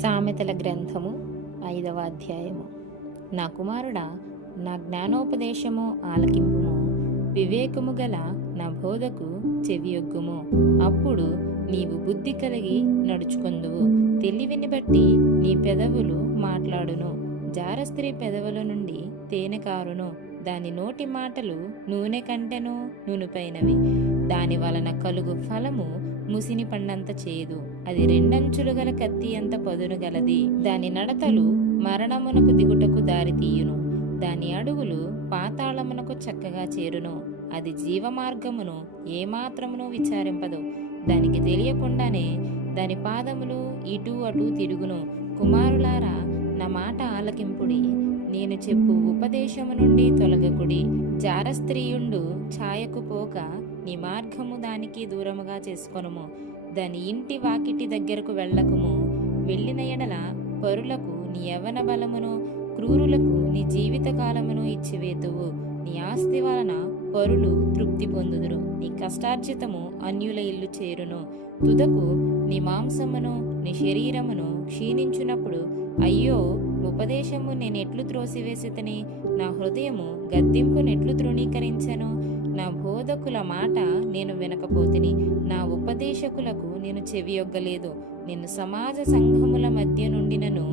సామెతల గ్రంథము 5వ అధ్యాయము. నా కుమారుడా, నా జ్ఞానోపదేశము ఆలకింపుము, వివేకము గల నా బోధకు చెవియొగ్గుము. అప్పుడు నీవు బుద్ధి కలిగి నడుచుకొందువు. తెలివిని బట్టి నీ పెదవులు మాట్లాడును. జారస్త్రీ పెదవుల నుండి తేనె కారును. దాని నోటి మాటలు నూనె కంటెను నూనెపైనవి. దాని వలన కలుగు ఫలము ముసిని పండంత చేదు. అది రెండంచులు గల కత్తి అంత పదును గలది. దాని నడతలు మరణమునకు దిగుటకు దారితీయును. దాని అడుగులు పాతాళమునకు చక్కగా చేరును. అది జీవమార్గమును ఏమాత్రమును విచారింపదు. దానికి తెలియకుండానే దాని పాదములు ఇటు అటు తిరుగును. కుమారులారా, నా మాట ఆలకింపుడి. నేను చెప్పు ఉపదేశము నుండి తొలగకుడి. జారస్త్రీయుండు ఛాయకు పోక నీ మార్గము దానికి దూరముగా చేసుకొనుము. దాని ఇంటి వాకిటి దగ్గరకు వెళ్ళకుము. వెళ్ళిన ఎడల పరులకు నీ యవ్వన బలమును, క్రూరులకు నీ జీవిత కాలమును ఇచ్చివేతువు. నీ ఆస్తి వలన పరులు తృప్తి పొందుదురు. నీ కష్టార్జితము అన్యుల ఇల్లు చేరును. తుదకు నీ మాంసమును నీ శరీరమును క్షీణించునప్పుడు, అయ్యో, ఉపదేశము నేనెట్లు త్రోసివేసితని, నా హృదయము గద్దింపునెట్లు తృణీకరించెను. నా బోధకుల మాట నేను వినకపోతిని, నా ఉపదేశకులకు నేను చెవియొగ్గలేదు. నేను సమాజ సంఘముల మధ్య నుండినను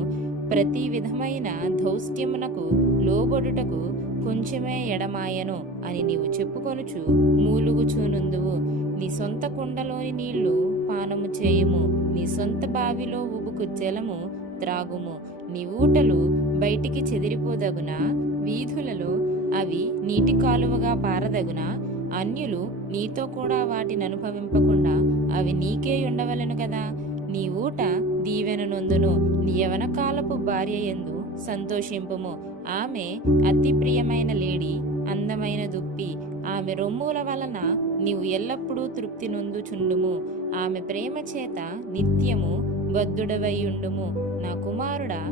ప్రతి విధమైన దౌష్ట్యమునకు లోబడుటకు కొంచెమే ఎడమాయను అని నీవు చెప్పుకొనుచు మూలుగుచూనుందువు. నీ సొంత కుండలోని నీళ్లు పానము చేయుము. నీ సొంత బావిలో ఉబుకు జలము త్రాగుము. నీ ఊటలు బయటికి చెదిరిపోదగునా? వీధులలో అవి నీటి కాలువగా పారదగునా? అన్యులు నీతో కూడా వాటిని అనుభవింపకుండా అవి నీకే ఉండవలెను కదా. నీ ఊట దీవెన నొందును. నీ యవన కాలపు భార్య యందు సంతోషింపుము. ఆమె అతి ప్రియమైన లేడి, అందమైన దుప్పి. ఆమె రొమ్ముల వలన నీవు ఎల్లప్పుడూ తృప్తి నొందుచుండుము. ఆమె ప్రేమ చేత నిత్యము బద్ధుడవైయుండుము. నా కుమారుడా,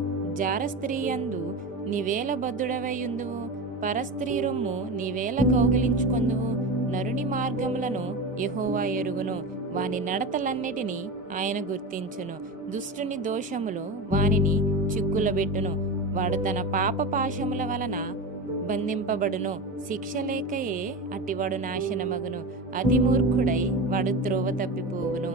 జారస్త్రీయందు నీవేళ బద్ధుడవైయుందువు? పరస్త్రీ రొమ్ము నీవేళ కౌగిలించుకొందువు? నరుని మార్గములను యెహోవా ఎరుగును. వాని నడతలన్నిటినీ ఆయన గుర్తించును. దుష్టుని దోషములు వానిని చిక్కులబెట్టును. వాడు తన పాప పాశముల వలన బంధింపబడును. శిక్ష లేకయే అట్టివాడు నాశనమగును. అతి మూర్ఖుడై వాడు త్రోవ తప్పిపోవును.